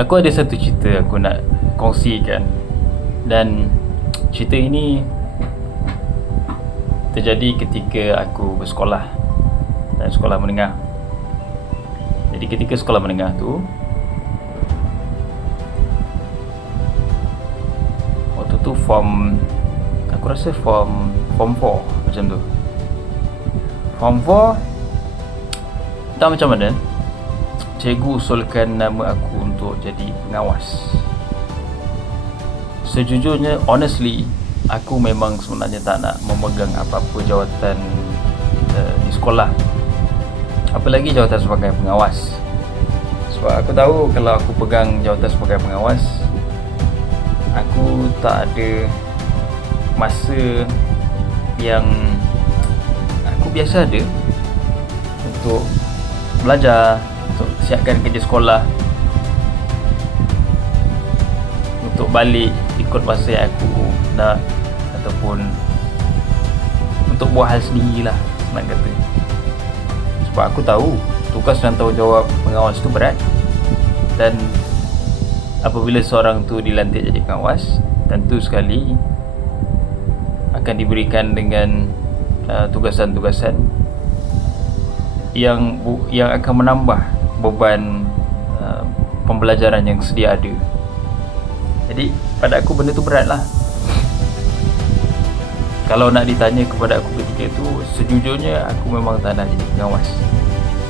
Aku ada satu cerita aku nak kongsikan. Dan cerita ini terjadi ketika aku bersekolah dan sekolah menengah. Jadi ketika sekolah menengah tu, waktu tu aku rasa form 4 macam tu. Form 4 tak macam mana, cikgu usulkan nama aku untuk jadi pengawas. Sejujurnya, honestly, aku memang sebenarnya tak nak memegang apa-apa jawatan di sekolah, apalagi jawatan sebagai pengawas. Sebab aku tahu kalau aku pegang jawatan sebagai pengawas, aku tak ada masa yang aku biasa ada untuk belajar, untuk siapkan kerja sekolah, untuk balik ikut masa yang aku nak, ataupun untuk buat hal sendirilah, senang kata. Sebab aku tahu tugas dan tanggungjawab pengawas tu berat. Dan apabila seorang tu dilantik jadi pengawas, tentu sekali akan diberikan dengan tugasan-tugasan yang akan menambah beban pembelajaran yang sedia ada. Jadi pada aku benda tu berat lah. Kalau nak ditanya kepada aku ketika itu, sejujurnya aku memang tak nak jadi pengawas.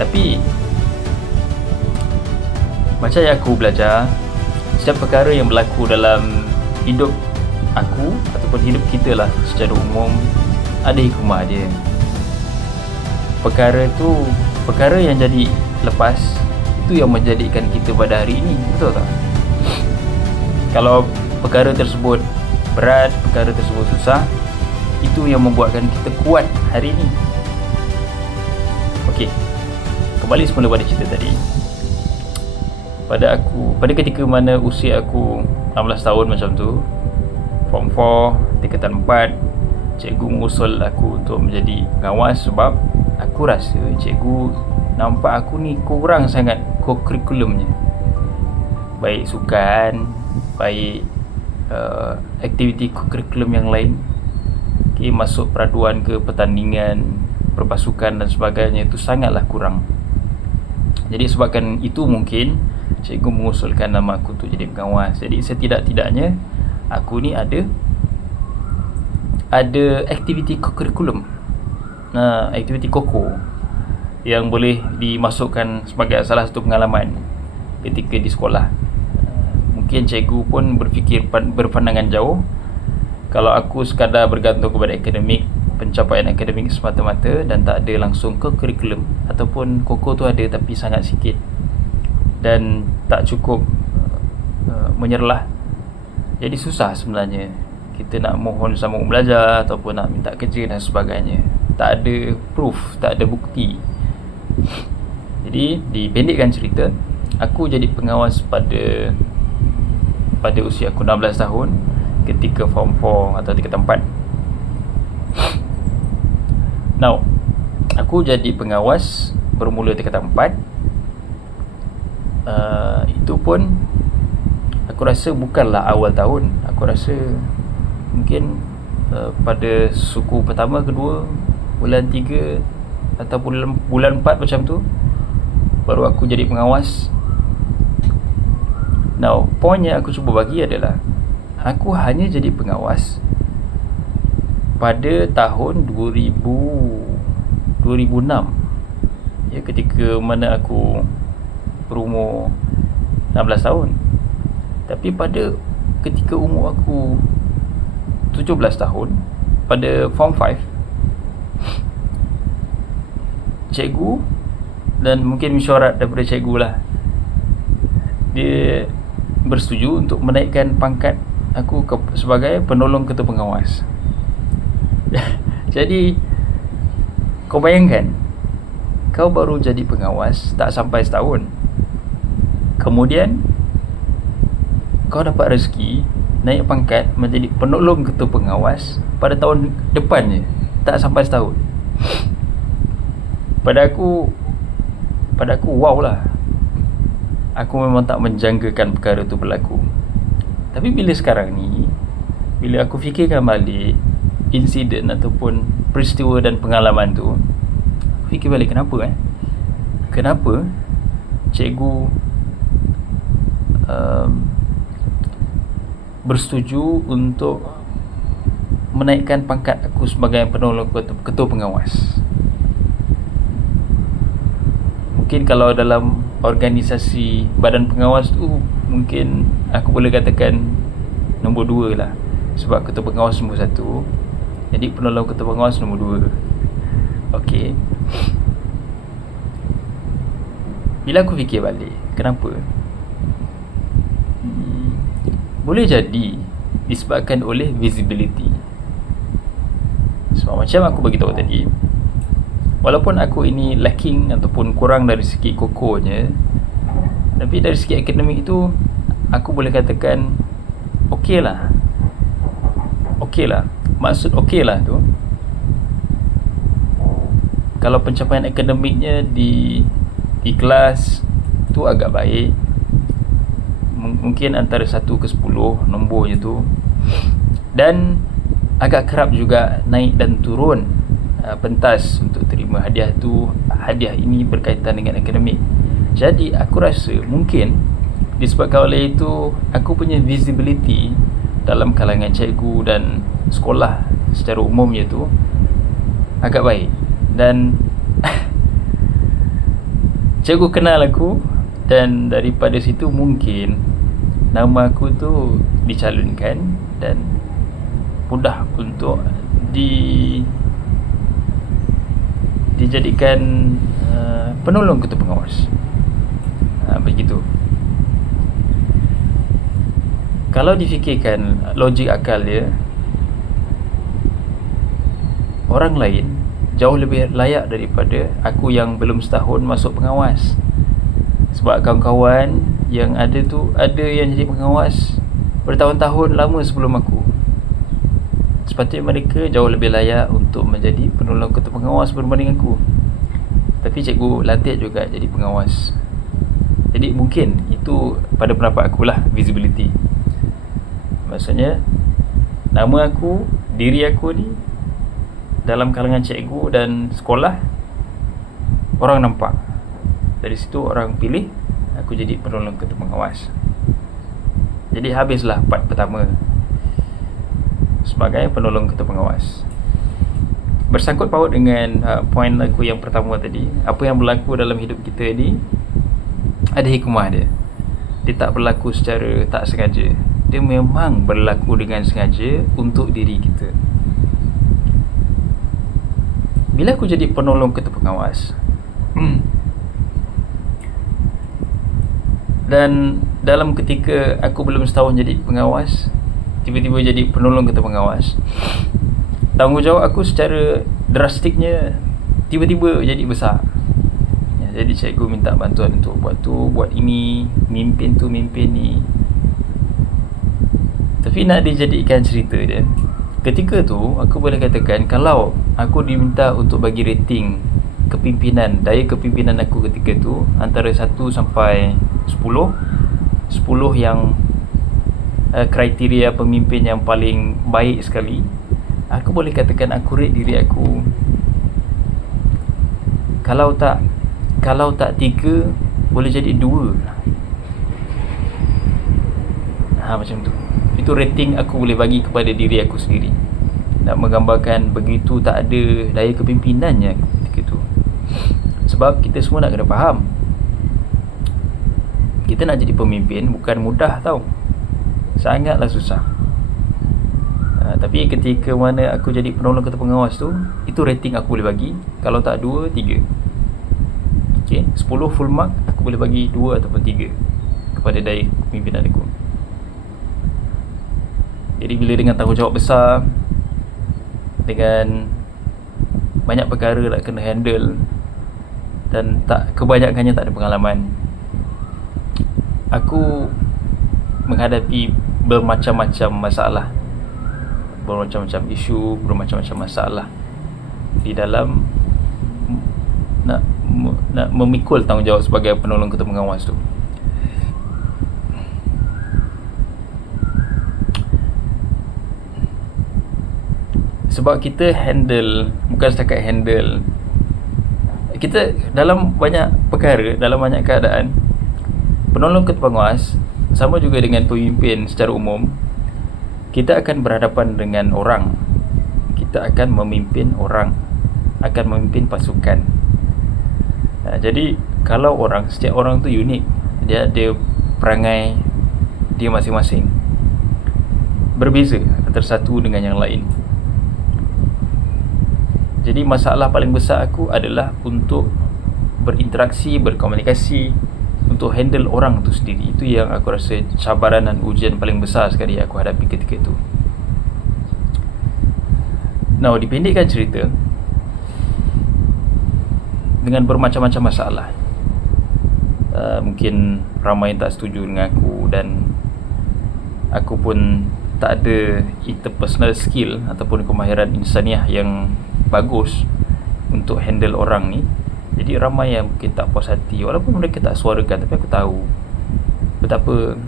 Tapi macam yang aku belajar, setiap perkara yang berlaku dalam hidup aku ataupun hidup kita lah secara umum, ada hikmah dia. Perkara yang jadi lepas, itu yang menjadikan kita pada hari ini, betul tak? Kalau perkara tersebut berat, perkara tersebut susah, itu yang membuatkan kita kuat hari ini. Okey, kembali semula pada cerita tadi. Pada ketika mana usia aku 16 tahun macam tu, Form 4, tingkatan 4, cikgu mengusul aku untuk menjadi pengawas. Sebab aku rasa cikgu nampak aku ni kurang sangat co-curriculumnya, baik sukan, baik aktiviti co-curriculum yang lain. Okay, masuk peraduan ke pertandingan, perpasukan dan sebagainya, itu sangatlah kurang. Jadi sebabkan itu mungkin cikgu mengusulkan nama aku tu jadi pengawas. Jadi setidak-tidaknya aku ni ada aktiviti co-curriculum, aktiviti koko yang boleh dimasukkan sebagai salah satu pengalaman ketika di sekolah. Mungkin cikgu pun berpandangan jauh. Kalau aku sekadar bergantung kepada pencapaian akademik semata-mata dan tak ada langsung ke kurikulum, ataupun koko tu ada tapi sangat sikit dan tak cukup menyerlah, jadi susah sebenarnya kita nak mohon sambung belajar ataupun nak minta kerja dan sebagainya. Tak ada proof, tak ada bukti. Jadi dipendekkan cerita, aku jadi pengawas pada usia aku 16 tahun ketika Form 4 atau tingkatan 4. Now, aku jadi pengawas bermula tingkatan 4. Itu pun aku rasa bukanlah awal tahun. Aku rasa mungkin pada suku pertama, kedua, bulan 3 ataupun bulan 4 macam tu, baru aku jadi pengawas. Now, poin yang aku cuba bagi adalah aku hanya jadi pengawas pada tahun 2006, ya, ketika mana aku berumur 16 tahun. Tapi pada ketika umur aku 17 tahun, pada Form 5, cikgu, dan mungkin mesyuarat daripada cikgu lah, dia bersetuju untuk menaikkan pangkat aku sebagai penolong ketua pengawas. Jadi kau bayangkan, kau baru jadi pengawas tak sampai setahun, kemudian kau dapat rezeki naik pangkat menjadi penolong ketua pengawas pada tahun depannya, tak sampai setahun. Pada aku wow lah. aku memang tak menjangkakan perkara tu berlaku. Tapi bila sekarang ni, bila aku fikirkan balik insiden ataupun peristiwa dan pengalaman tu, aku fikir balik kenapa cikgu bersetuju untuk menaikkan pangkat aku sebagai penolong ketua pengawas. Mungkin kalau dalam organisasi badan pengawas tu, mungkin aku boleh katakan nombor 2 lah. Sebab ketua pengawas nombor 1, jadi penolong ketua pengawas nombor 2. Okey. Bila aku fikir balik, kenapa? Boleh jadi disebabkan oleh visibility. Sebab macam aku bagi tahu tadi, walaupun aku ini lacking ataupun kurang dari segi kokohnya, tapi dari segi akademik tu aku boleh katakan okey lah. Maksud okey lah tu, kalau pencapaian akademiknya di kelas tu agak baik, mungkin antara 1 ke 10 nombornya tu, dan agak kerap juga naik dan turun pentas untuk terima hadiah tu. Hadiah ini berkaitan dengan akademik. Jadi aku rasa mungkin disebabkan oleh itu, aku punya visibility dalam kalangan cikgu dan sekolah secara umumnya tu agak baik, dan cikgu kenal aku, dan daripada situ mungkin nama aku tu dicalonkan dan mudah untuk dijadikan penolong ketua pengawas. Begitu. Kalau difikirkan logik akal dia, orang lain jauh lebih layak daripada aku yang belum setahun masuk pengawas. Sebab kawan-kawan yang ada tu, ada yang jadi pengawas bertahun-tahun lama sebelum aku. Sepatutnya mereka jauh lebih layak untuk menjadi penolong ketua pengawas berbanding aku. Tapi cikgu latih juga jadi pengawas. Jadi mungkin itu pada pendapat akulah visibility. Maksudnya nama aku, diri aku ni dalam kalangan cikgu dan sekolah, orang nampak. Dari situ orang pilih aku jadi penolong ketua pengawas. Jadi habislah part pertama sebagai penolong ketua pengawas. Bersangkut paut dengan poin aku yang pertama tadi, apa yang berlaku dalam hidup kita ni ada hikmah dia. Dia tak berlaku secara tak sengaja. Dia memang berlaku dengan sengaja untuk diri kita. Bila aku jadi penolong ketua pengawas, dan dalam ketika aku belum setahun jadi pengawas, tiba-tiba jadi penolong ketua pengawas, tanggungjawab aku secara drastiknya tiba-tiba jadi besar. Jadi cikgu minta bantuan untuk buat tu, buat ini, mimpin tu, mimpin ni. Tapi nak dijadikan cerita dia, ketika tu aku boleh katakan, kalau aku diminta untuk bagi rating kepimpinan, daya kepimpinan aku ketika tu antara 1 sampai 10 yang kriteria pemimpin yang paling baik sekali, aku boleh katakan aku rate diri aku, kalau tak 3, boleh jadi 2. Macam tu. Itu rating aku boleh bagi kepada diri aku sendiri. Nak menggambarkan begitu tak ada daya kepimpinannya ketika tu. Sebab kita semua nak kena faham, kita nak jadi pemimpin bukan mudah tau. Sangatlah susah. Tapi ketika mana aku jadi penolong ketua pengawas tu, itu rating aku boleh bagi. Kalau tak 2, 3. Okay, 10 full mark, aku boleh bagi 2 ataupun 3 kepada daya kepimpinan aku. Jadi bila dengan tanggungjawab besar, dengan banyak perkara nak kena handle, dan kebanyakannya tak ada pengalaman, aku menghadapi bermacam-macam masalah, bermacam-macam isu, bermacam-macam masalah di dalam nak memikul tanggungjawab sebagai penolong ketua pengawas tu. Sebab kita handle, bukan setakat handle, kita dalam banyak perkara, dalam banyak keadaan, penolong ketua penguas sama juga dengan pemimpin secara umum, kita akan berhadapan dengan orang. Kita akan memimpin orang, akan memimpin pasukan. Jadi kalau setiap orang tu unik, dia ada perangai dia masing-masing, berbeza antara satu dengan yang lain. Jadi masalah paling besar aku adalah untuk berinteraksi, berkomunikasi, untuk handle orang tu sendiri. Itu yang aku rasa cabaran dan ujian paling besar sekali aku hadapi ketika itu. Now, dipendekkan cerita, dengan bermacam-macam masalah, mungkin ramai yang tak setuju dengan aku, dan aku pun tak ada interpersonal skill ataupun kemahiran insaniah yang bagus untuk handle orang ni. Jadi ramai yang mungkin tak puas hati, walaupun mereka tak suarakan, tapi aku tahu betapa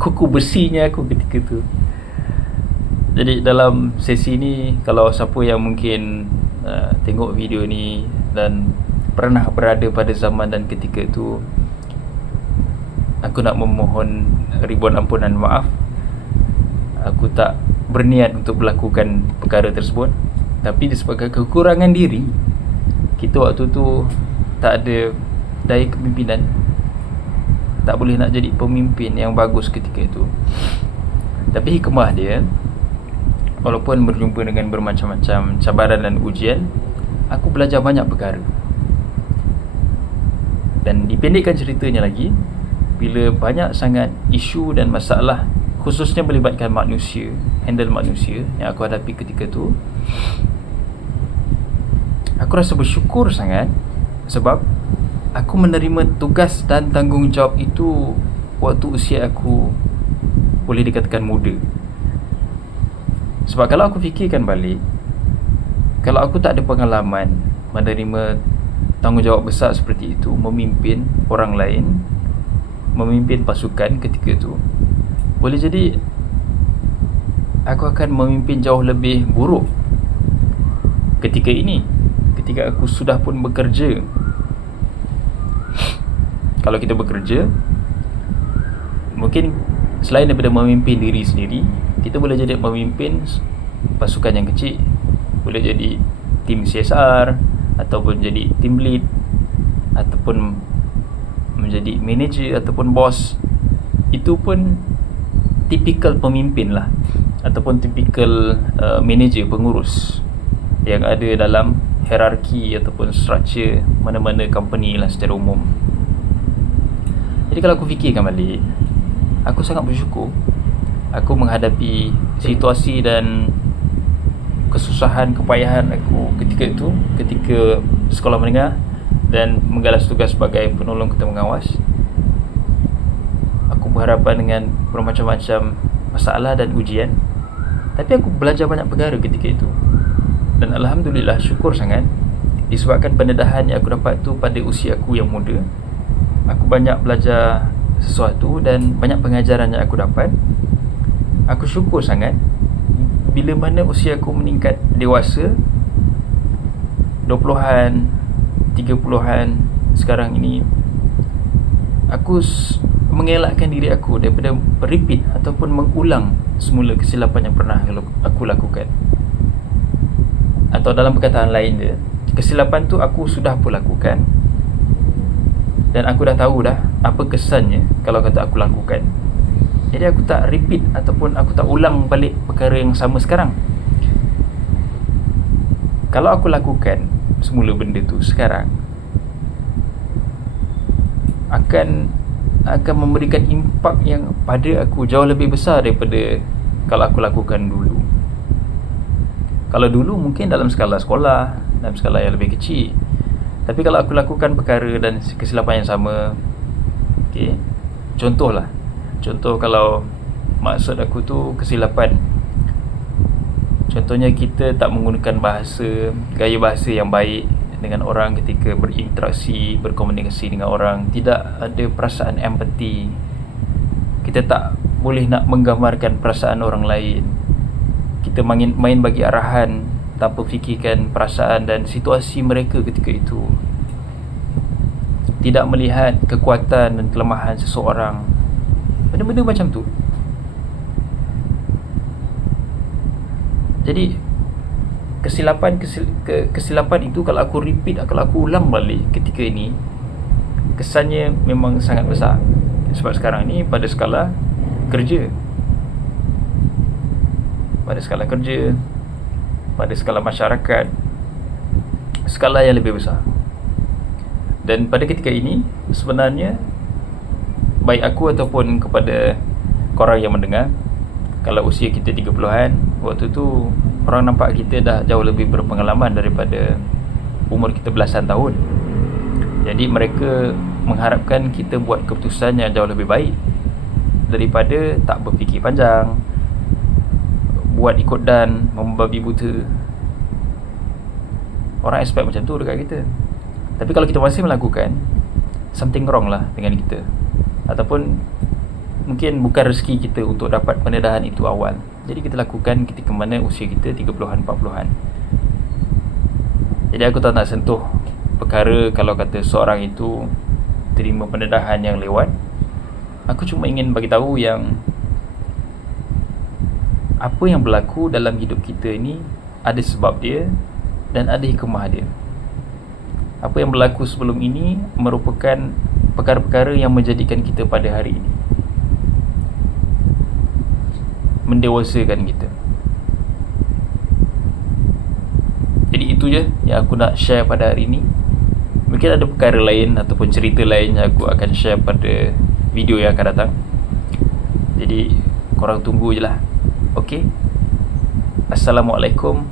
kuku besinya aku ketika tu. Jadi dalam sesi ni, kalau siapa yang mungkin tengok video ni dan pernah berada pada zaman dan ketika tu, aku nak memohon ribuan ampunan maaf. Aku tak berniat untuk melakukan perkara tersebut, tapi disebabkan kekurangan diri kita waktu tu, tak ada daya kepimpinan, tak boleh nak jadi pemimpin yang bagus ketika itu. Tapi hikmah dia, walaupun berjumpa dengan bermacam-macam cabaran dan ujian, aku belajar banyak perkara. Dan dipendekkan ceritanya lagi, bila banyak sangat isu dan masalah, khususnya melibatkan manusia, handle manusia yang aku hadapi ketika tu, aku rasa bersyukur sangat sebab aku menerima tugas dan tanggungjawab itu waktu usia aku boleh dikatakan muda. Sebab kalau aku fikirkan balik, kalau aku tak ada pengalaman menerima tanggungjawab besar seperti itu, memimpin orang lain, memimpin pasukan ketika itu, boleh jadi aku akan memimpin jauh lebih buruk ketika ini, ketika aku sudah pun bekerja. Kalau kita bekerja, mungkin selain daripada memimpin diri sendiri, kita boleh jadi memimpin pasukan yang kecil, boleh jadi tim CSR, ataupun jadi team lead, ataupun menjadi manager ataupun bos. Itu pun tipikal pemimpin lah, ataupun tipikal manager, pengurus yang ada dalam hierarki ataupun structure mana-mana company lah secara umum. Jadi kalau aku fikirkan balik, aku sangat bersyukur aku menghadapi situasi dan kesusahan, kepayahan aku ketika itu, ketika sekolah menengah dan menggalas tugas sebagai penolong ketua pengawas. Aku berhadapan dengan bermacam-macam masalah dan ujian, tapi aku belajar banyak perkara ketika itu. Dan alhamdulillah, syukur sangat disebabkan pendedahan yang aku dapat tu pada usia aku yang muda. Aku banyak belajar sesuatu dan banyak pengajaran yang aku dapat. Aku syukur sangat bila mana usia aku meningkat dewasa, 20-an, 30-an sekarang ini, aku mengelakkan diri aku daripada repeat ataupun mengulang semula kesilapan yang pernah aku lakukan. Atau dalam perkataan lain dia, kesilapan tu aku sudah pun lakukan, dan aku dah tahu dah apa kesannya kalau kata aku lakukan. Jadi aku tak repeat ataupun aku tak ulang balik perkara yang sama sekarang. Kalau aku lakukan semula benda tu sekarang, akan memberikan impak yang pada aku jauh lebih besar daripada kalau aku lakukan dulu. Kalau dulu mungkin dalam skala sekolah, dalam skala yang lebih kecil. Tapi kalau aku lakukan perkara dan kesilapan yang sama, okay, Contoh kalau maksud aku tu kesilapan, contohnya kita tak menggunakan gaya bahasa yang baik dengan orang ketika berinteraksi, berkomunikasi dengan orang. Tidak ada perasaan empati, kita tak boleh nak menggambarkan perasaan orang lain. kita main bagi arahan tanpa fikirkan perasaan dan situasi mereka ketika itu, tidak melihat kekuatan dan kelemahan seseorang, benda-benda macam tu. Jadi kesilapan itu kalau aku repeat, kalau aku ulang balik ketika ini, kesannya memang sangat besar. Sebab sekarang ni pada skala kerja, pada skala masyarakat, skala yang lebih besar. Dan pada ketika ini sebenarnya, baik aku ataupun kepada korang yang mendengar, kalau usia kita 30-an, waktu tu orang nampak kita dah jauh lebih berpengalaman daripada umur kita belasan tahun. Jadi mereka mengharapkan kita buat keputusan yang jauh lebih baik daripada tak berfikir panjang, buat ikut dan membabi buta. Orang expect macam tu dekat kita. Tapi kalau kita masih melakukan, something wrong lah dengan kita, ataupun mungkin bukan rezeki kita untuk dapat pendedahan itu awal. Jadi kita lakukan ketika mana usia kita 30-an, 40-an. Jadi aku tak nak sentuh perkara kalau kata seorang itu terima pendedahan yang lewat. Aku cuma ingin bagi tahu yang apa yang berlaku dalam hidup kita ini ada sebab dia dan ada hikmah dia. Apa yang berlaku sebelum ini merupakan perkara-perkara yang menjadikan kita pada hari ini, mendewasakan kita. Jadi itu je yang aku nak share pada hari ini. Mungkin ada perkara lain ataupun cerita lain yang aku akan share pada video yang akan datang. Jadi korang tunggu je lah. Okay. Assalamualaikum.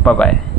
Bye bye.